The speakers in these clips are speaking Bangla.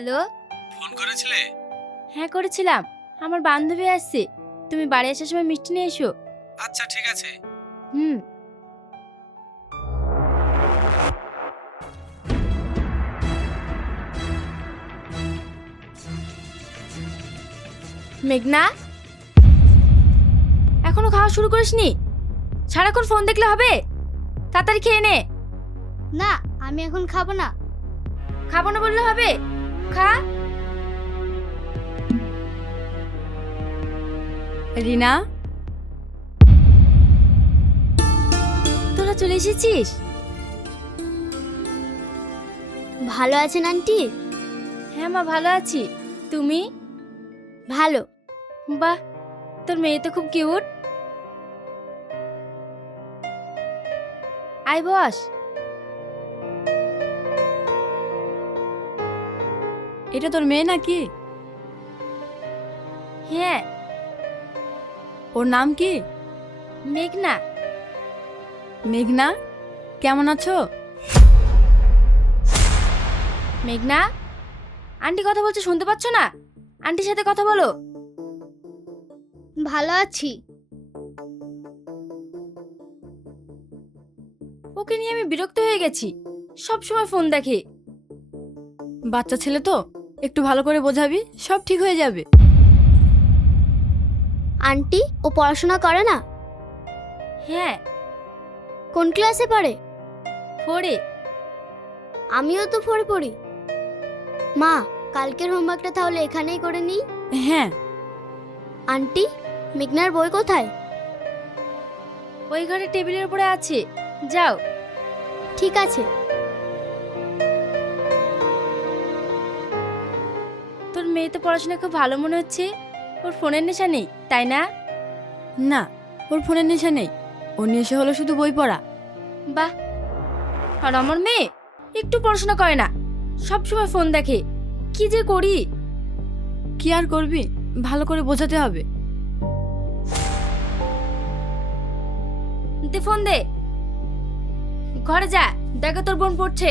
হ্যালো। ফোন করেছিলে? হ্যাঁ করেছিলাম, আমার বান্ধবী আসছে, তুমি বাড়ি আসার সময় মিষ্টি নিয়ে এসো। আচ্ছা ঠিক আছে। হুম। মেঘনা, এখনো খাওয়া শুরু করিসনি? সারাক্ষণ ফোন দেখলে হবে? তাড়াতাড়ি খেয়ে নে। না, আমি এখন খাবো না। খাবো না বললে হবে? খা। রিনা, তোরা চলে এসেছিস? ভালো আছেন আন্টি? হ্যাঁ মা, ভালো আছি। তুমি? ভালো। বাহ, তোর মেয়ে তো খুব কিউট। আয় বস। এটা তোর মেয়ে নাকি? হ্যাঁ। ওর নাম কি? মেঘনা। মেঘনা, কেমন আছো? মেঘনা, আন্টি কথা বলছে শুনতে পাচ্ছ না? আন্টির সাথে কথা বলো। ভালো আছি। ওকে নিয়ে আমি বিরক্ত হয়ে গেছি, সব সময় ফোন দেখে। বাচ্চা ছেলে তো, একটু ভালো করে বোঝাবি, সব ঠিক হয়ে যাবে। আন্টি, ও পড়াশোনা করে না? হ্যাঁ। কোন ক্লাসে পড়ে? 4-এ। আমিও তো 4 পড়ি। মা, কালকের হোমওয়ার্কটা তাহলে এখানেই করে নিই। হ্যাঁ। আন্টি, মেঘনার বই কোথায়? ওই ঘরে টেবিলের উপরে আছে, যাও। ঠিক আছে। তোর মেয়ে তো পড়াশোনা খুব ভালো মনে হচ্ছে, ওর ফোনের নেশা নেই তাই না? না, ওর ফোনের নেশা নেই, ওর নেশা হলো শুধু বই পড়া। বাহ, আর আমার মেয়ে একটু পড়াশোনা করে না, সব সময় ফোন দেখে। কি যে করি। কি আর করবি, ভালো করে বোঝাতে হবে। দে ফোন দে। ঘরে যা, দেখো তোর বোন পড়ছে।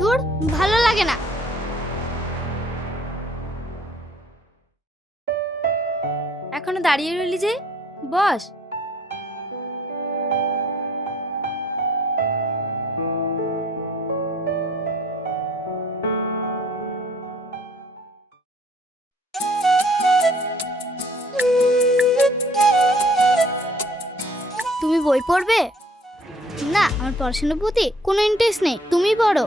দূর, ভালো লাগে না। এখনো দাঁড়িয়ে রইলি যে, বস। তুমি বই পড়বে? না, আমার পড়াশোনার প্রতি কোনো ইন্টারেস্ট নেই, তুমি পড়ো।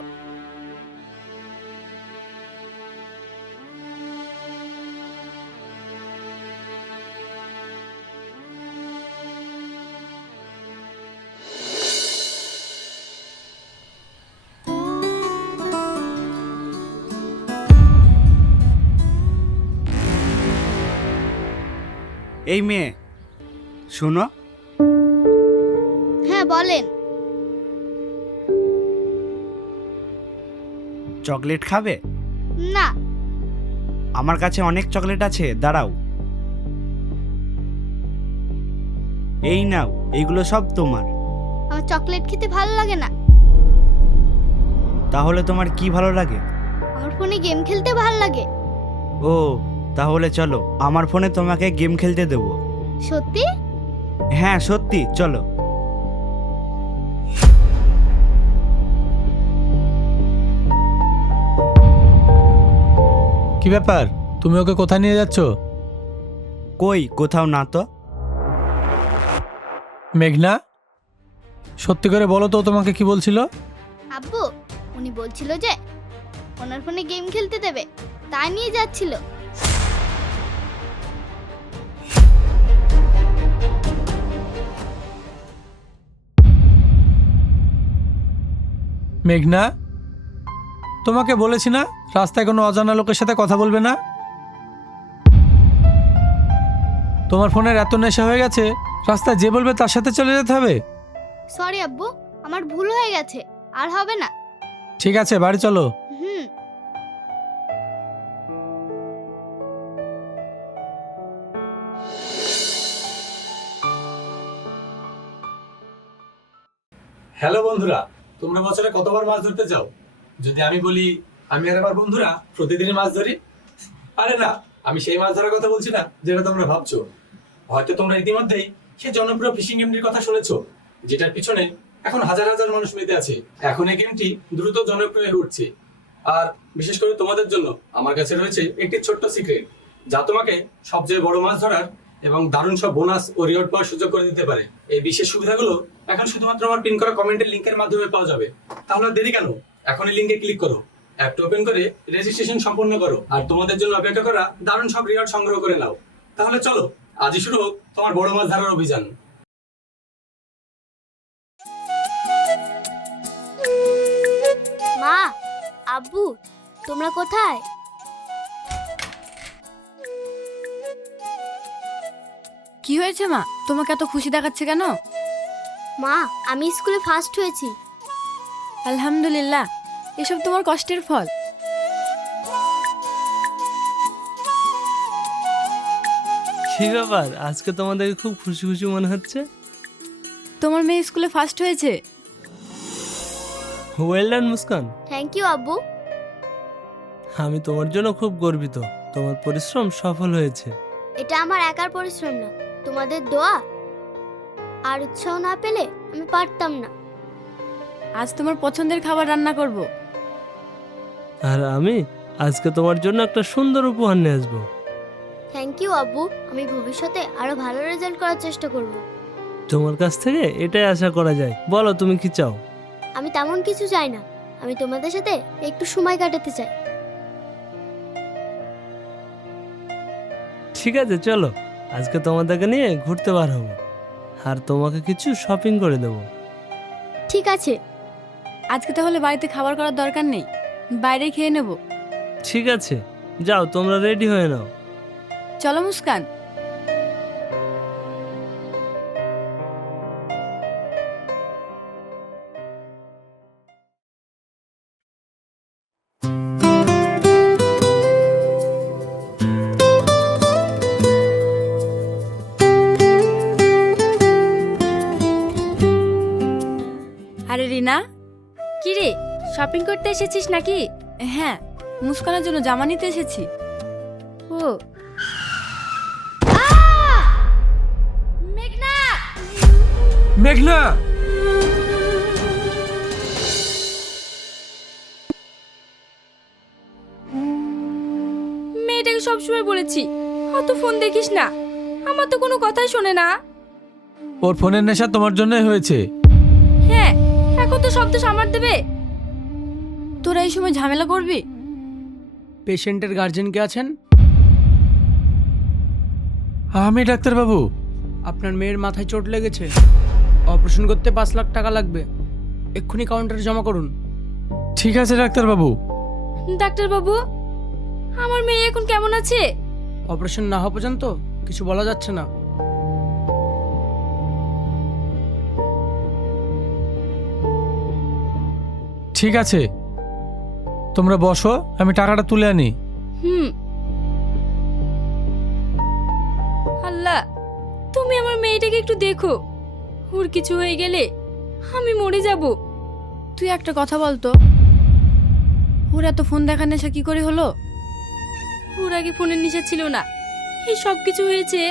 এই মেয়ে, শোনো। হ্যাঁ বলেন। চকলেট খাবে? না। আমার কাছে অনেক চকলেট আছে, দাঁড়াও। এই নাও, এইগুলো সব তোমার। আমার চকলেট খেতে ভালো লাগে না। তাহলে তোমার কি ভালো লাগে? আমার ফোনে গেম খেলতে ভালো লাগে। ও, তাহলে চলো, আমার ফোনে তোমাকে গেম খেলতে দেবো। সত্যি? হ্যাঁ সত্যি, চলো। কি ব্যাপার, তুমি ওকে কোথায় নিয়ে যাচ্ছ? কই, কোথাও না তো। মেঘনা, সত্যি করে বলো তো, তোমাকে কি বলছিল? আব্বু, উনি বলছিল যে ওনার ফোনে গেম খেলতে দেবে, তাই নিয়ে যাচ্ছিল। মেঘনা, তোমাকে বলেছি না রাস্তায় কোনো অজানা লোকের সাথে কথা বলবে না। তোমার ফোনের এত নেশা হয়ে গেছে, রাস্তায় যে বলবে তার সাথে চলে যেতে হবে। সরি আব্বু, আমার ভুল হয়ে গেছে, আর হবে না। ঠিক আছে, বাড়ি চলো। হুম। হ্যালো বন্ধুরা, তোমরা বছরে কতবার মাছ ধরতে যাও? যদি আমি বলি আমি আর আমার বন্ধুরা প্রতিদিনই মাছ ধরি। আরে না, আমি সেই মাছ ধরার কথা বলছি না যেটা তোমরা ভাবছো। হয়তো তোমরা ইতিমধ্যেই সেই জনপ্রিয় ফিশিং গেমটির কথা শুনেছো, যেটার পিছনে এখন হাজার হাজার মানুষ মেতে আছে। এখন এই গেমটি দ্রুত জনপ্রিয় হয়ে উঠছে। আর বিশেষ করে তোমাদের জন্য আমার কাছে রয়েছে একটি ছোট্ট সিক্রেট, যা তোমাকে সবচেয়ে বড় মাছ ধরার এবং দারুণ সব বোনাস ও রিওয়ার্ড পাওয়ার সুযোগ করে দিতে পারে। এই বিশেষ সুবিধাগুলো এখন শুধুমাত্র আমার পিন করা কমেন্টের লিংকের মাধ্যমে পাওয়া যাবে। তাহলে আর দেরি কেন, এখন এই লিংকে ক্লিক করো, অ্যাপটি ওপেন করে রেজিস্ট্রেশন সম্পন্ন করো, আর তোমাদের জন্য অপেক্ষা করা দারুণ সব রিওয়ার্ড সংগ্রহ করে নাও। তাহলে চলো, আজই শুরু হোক তোমার বড় মাছ ধরার অভিযান। মা, আব্বু, তোমরা কোথায়? কি হয়েছে মা, তোমাকে এত খুশি দেখাচ্ছে কেন? মা, আমি স্কুলে ফার্স্ট হয়েছি। আলহামদুলিল্লাহ, এসব তোমার কষ্টের ফল। কি ব্যাপার, আজকে তোমাদেরকে খুব খুশি খুশি মনে হচ্ছে? তোমার মেয়ে স্কুলে ফার্স্ট হয়েছে। Well done Muskan, thank you আব্বু। আমি তোমার জন্য খুব গর্বিত। তোমার পরিশ্রম সফল হয়েছে। এটা আমার একার পরিশ্রম না, তোমাদের দোয়া আর উৎসাহ না পেলে আমি পারতাম না। আজ তোমার পছন্দের খাবার রান্না করব। আর আমি আজকে তোমার জন্য একটা সুন্দর উপহার নিয়ে আসবো। থ্যাংক ইউ আব্বু, আমি ভবিষ্যতে আরো ভালো রেজাল্ট করার চেষ্টা করব। তোমার কাছ থেকে এটাই আশা করা যায়। বলো তুমি কি চাও? আমি তেমন কিছু চাই না, আমি তোমাদের সাথে একটু সময় কাটাতে চাই। ঠিক আছে, চলো আজকে তোমাদেরকে নিয়ে ঘুরতে বার হবো, আর তোমাকে কিছু শপিং করে দেবো। ঠিক আছে। আজকে তাহলে বাড়িতে খাবার করার দরকার নেই, বাইরে খেয়ে নেব। ঠিক আছে, যাও তোমরা রেডি হয়ে নাও। চলো মুস্কান। আরে রিনা, কি রে, শপিং করতে এসেছিস নাকি? হ্যাঁ, মুস্কানের জন্য জামা নিতে এসেছি। ও মেঘনা, মেঘনা, মেয়েটাকে সবসময় বলেছি অত ফোন দেখিস না, আমার তো কোনো কথাই শোনে না। ওর ফোনের নেশা তোমার জন্যই হয়েছে। হ্যাঁ, এখন তো শব্দ সামার দেবে। তোরা এই সময় ঝামেলা করবি? পেশেন্টের গার্জেন কে আছেন? আমি ডাক্তারবাবু। আপনার মেয়ের মাথায় চোট লেগেছে, অপারেশন করতে 5 লাখ টাকা লাগবে। এক্ষুনি কাউন্টারে জমা করুন। ঠিক আছে ডাক্তারবাবু। ডাক্তারবাবু, আমার মেয়ে এখন কেমন আছে? অপারেশন না হওয়া পর্যন্ত কিছু বলা যাচ্ছে না। ঠিক আছে, তোমরা বসো, আমি টাকাটা তুলে আনি। আল্লাহ, তুমি আমার মেয়েটাকে একটু দেখো, ওর কিছু হয়ে গেলে আমি মরে যাব। তুই একটা কথা বলতো, ওর এত ফোন দেখার নেশা কি করে হলো? ওর আগে ফোনের নেশা ছিল না, এই সব কিছু হয়েছে।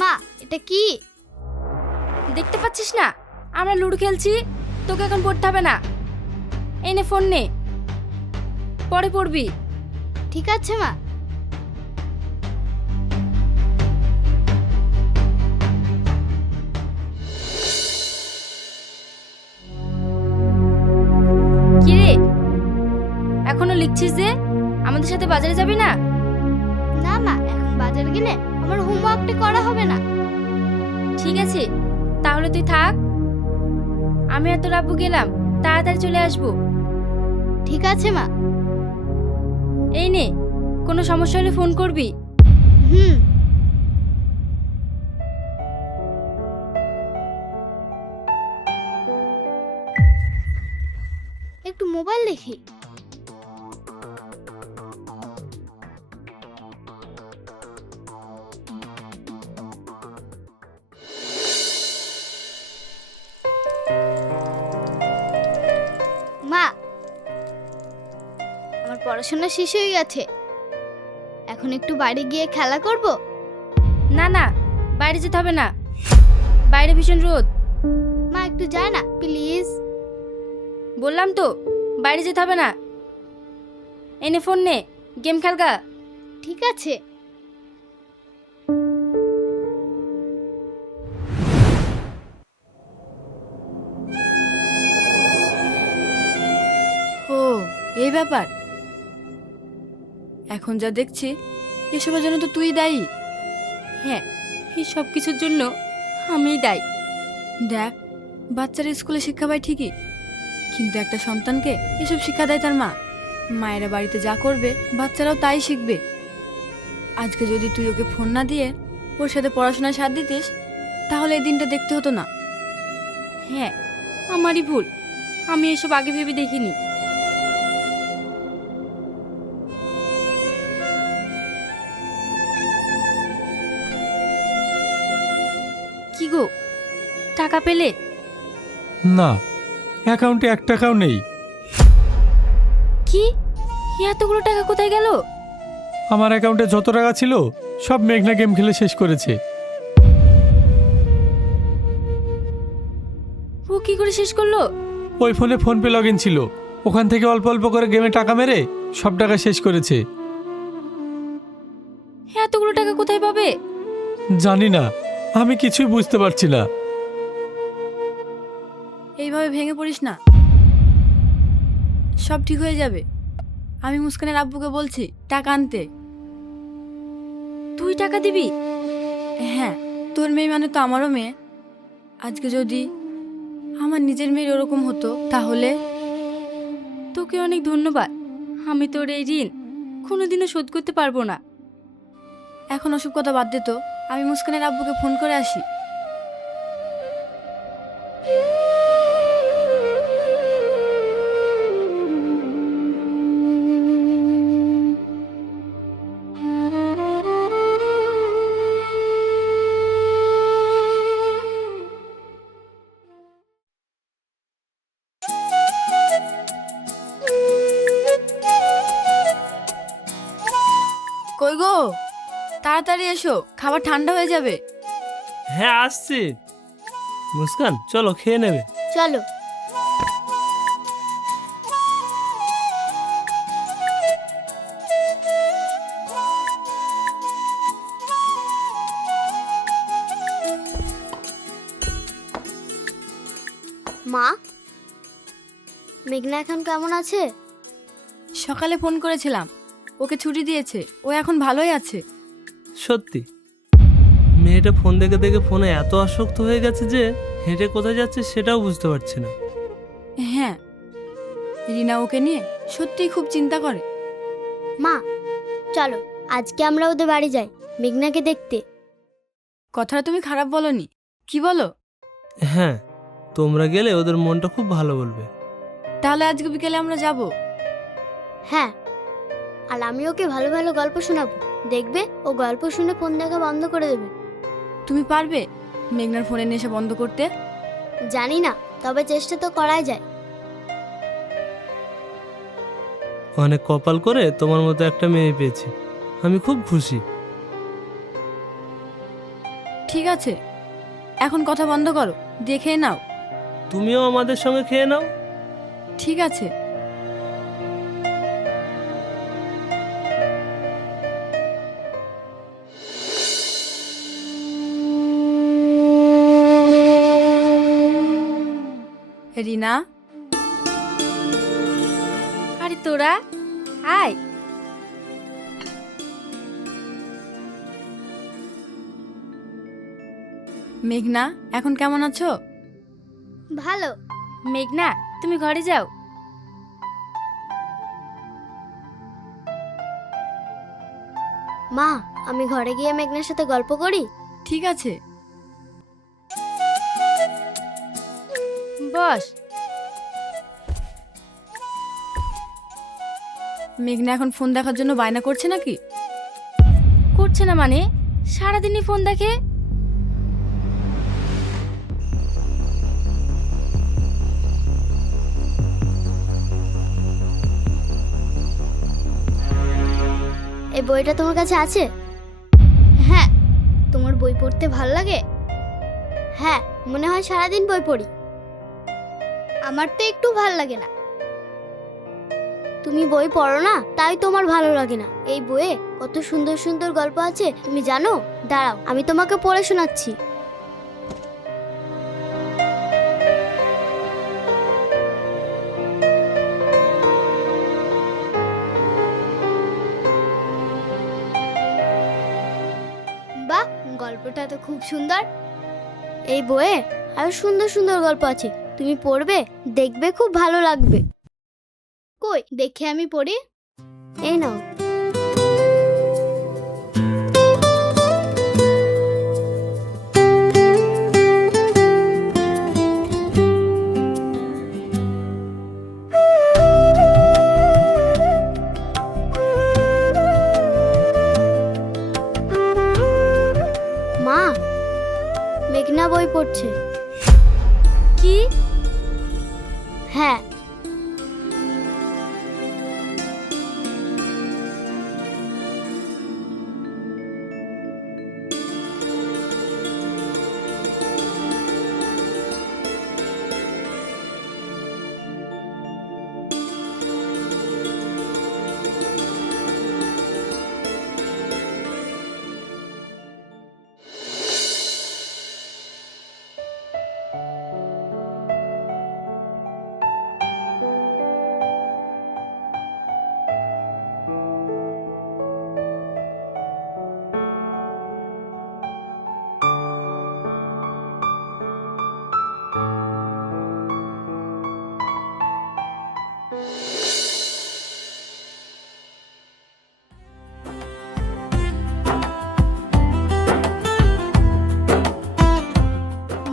মা, এটা কি? দেখতে পাচ্ছিস না আমরা লুডো খেলছি? তোকে এখন পড়তে হবে না, এনে ফোন নে, পরে পড়বি। ঠিক আছে মা। কি রে, এখনো লিখছিস যে? আমাদের সাথে বাজারে যাবি না? না মা, এখন বাজার গেলে আমার হোমওয়ার্কটা করা হবে না। ঠিক আছে, তাহলে তুই থাক, আমি আর তোর আব্বু গেলাম, তাড়াতাড়ি চলে আসবো। ঠিক আছে মা। এই নে, কোনো সমস্যা হলে ফোন করবি। হুম। মোবাইল দেখি। মা, আমার পড়াশোনা শেষ হয়ে গেছে, এখন একটু বাড়ি গিয়ে খেলা করব। না না, বাইরে যেতে হবে না, বাইরে ভীষণ রোদ। মা একটু যায় না প্লিজ? বললাম তো বাইরে যেতে হবে না। এনে ফোন নে, গেম খেলগা। ঠিক আছে। ও, এই ব্যাপার। এখন যা দেখছি এসবের জন্য তো তুই দায়ী। হ্যাঁ, এই সব কিছুর জন্য আমিই দায়ী। দেখ, বাচ্চারা স্কুলে শিক্ষা পায় ঠিকই, কিন্তু একটা সন্তানকে এসব শিক্ষা দেয় তার মা। মায়েরা বাড়িতে যা করবে বাচ্চারাও তাই শিখবে। আজকে যদি তুই ওকে ফোন না দিয়ে ওর সাথে পড়াশোনায় সাথ দিতিস, তাহলে এই দিনটা দেখতে হতো না। হ্যাঁ, আমারই ভুল, আমি এসব আগে ভেবে দেখিনি। কি গো, টাকা পেলে? না, অ্যাকাউন্টে 1 টাকাও নেই। কি, এতগুলো টাকা কোথায় গেল? আমার অ্যাকাউন্টে যত টাকা ছিল সব মেঘনা গেম খেলে শেষ করেছে। ও কি করে শেষ করলো? ওই ফোনে ফোনপে লগ ইন ছিল, ওখান থেকে অল্প অল্প করে গেমে টাকা মেরে সব টাকা শেষ করেছে। এতগুলো টাকা কোথায় পাবে? জানি না, আমি কিছুই বুঝতে পারছি না। এইভাবে ভেঙে পড়িস না, সব ঠিক হয়ে যাবে। আমি মুস্কানের আব্বুকে বলছি টাকা আনতে। তুই টাকা দিবি? হ্যাঁ, তোর মেয়ে মানে তো আমারও মেয়ে। আজকে যদি আমার নিজের মেয়ের ওরকম হতো তাহলে। তোকে অনেক ধন্যবাদ, আমি তোর এই ঋণ কোনোদিনও শোধ করতে পারবো না। এখন ওসব কথা বাদ দে তো, আমি মুস্কানের আব্বুকে ফোন করে আসি। কই গো, তাড়াতাড়ি এসো, খাবার ঠান্ডা হয়ে যাবে। হ্যাঁ আসছি। মুস্কান চলো, খেয়ে নেবে। চলো। মা, মেঘনা এখন কেমন আছে? সকালে ফোন করেছিলাম, ওকে ছুটি দিয়েছে, ও এখন ভালোই আছে। সত্যি, মেয়েটা ফোন দেখে দেখে ফোনে এত আসক্ত হয়ে গেছে যে হেঁটে কোথায় যাচ্ছে সেটাও বুঝতে পারছে না। হ্যাঁ, রিনা ওকে নিয়ে সত্যিই খুব চিন্তা করে। মা চলো, আজকে আমরা ওদের বাড়ি যাই মেঘনাকে দেখতে। কথাটা তুমি খারাপ বলনি, কি বলো? হ্যাঁ, তোমরা গেলে ওদের মনটা খুব ভালো বলবে। তাহলে আজকে বিকেলে আমরা যাব। হ্যাঁ, আর আমি ওকে ভালো ভালো গল্প শোনাবো, দেখবে ও গল্প শুনে ফোন দেখা বন্ধ করে দেবে। তুমি পারবে মেঘনার ফোনে নেশা বন্ধ করতে? জানি না, তবে চেষ্টা তো করাই যায়। অনেক কপাল করে তোমার মতো একটা মেয়ে পেয়েছি, আমি খুব খুশি। ঠিক আছে, এখন কথা বন্ধ করো, দেখে নাও। তুমিও আমাদের সঙ্গে খেয়ে নাও। ঠিক আছে। রিনা, আরে তোরা আয়। মেঘনা এখন কেমন আছো? ভালো। মেঘনা, তুমি ঘরে যাও। মা, আমি ঘরে গিয়ে মেঘনার সাথে গল্প করি। ঠিক আছে। বস। মেঘনা এখন ফোন দেখার জন্য বায়না করছে নাকি? করছে না মানে? সারাদিনই ফোন দেখে। এই বইটা তোমার কাছে আছে? হ্যাঁ। তোমার বই পড়তে ভালো লাগে? হ্যাঁ, মনে হয় সারাদিন বই পড়ি। আমার তো একটু ভালো লাগে না। তুমি বই পড়ো না, তাই তোমার ভালো লাগে না। এই বইয়ে কত সুন্দর সুন্দর গল্প আছে তুমি জানো? দাঁড়াও, আমি তোমাকে পড়ে শোনাচ্ছি। বাহ, গল্পটা তো খুব সুন্দর। এই বইয়ে আরো সুন্দর সুন্দর গল্প আছে, তুমি পড়বে, দেখবে খুব ভালো লাগবে। কই দেখে আমি পড়ি। এই নাও। মা, মেঘনা বই পড়ছে। কি? হ্যাঁ।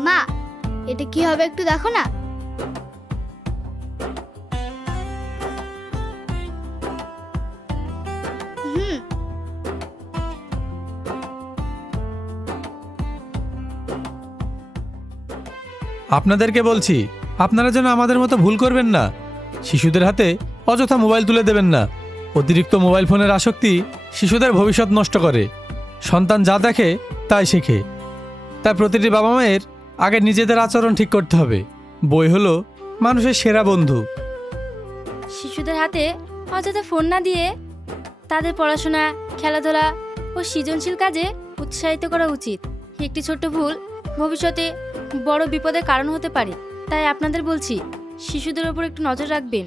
মা, এটা কি হবে একটু দেখো না। হুম। আপনাদেরকে বলছি, আপনারা যেন আমাদের মতো ভুল করবেন না। শিশুদের হাতে অযথা মোবাইল তুলে দেবেন না। অতিরিক্ত মোবাইল ফোনের আসক্তি শিশুদের ভবিষ্যৎ নষ্ট করে। সন্তান যা দেখে তাই শেখে। তাই প্রতিটি বাবা মায়ের আগে নিজেদের আচরণ ঠিক করতে হবে। বই হলো মানুষের সেরা বন্ধু। শিশুদের হাতে অযথা ফোন না দিয়ে তাদের পড়াশোনা, খেলাধুলা ও সৃজনশীল কাজে উৎসাহিত করা উচিত। একটি ছোট্ট ভুল ভবিষ্যতে বড় বিপদের কারণ হতে পারে। তাই আপনাদের বলছি, শিশুদের ওপর একটু নজর রাখবেন।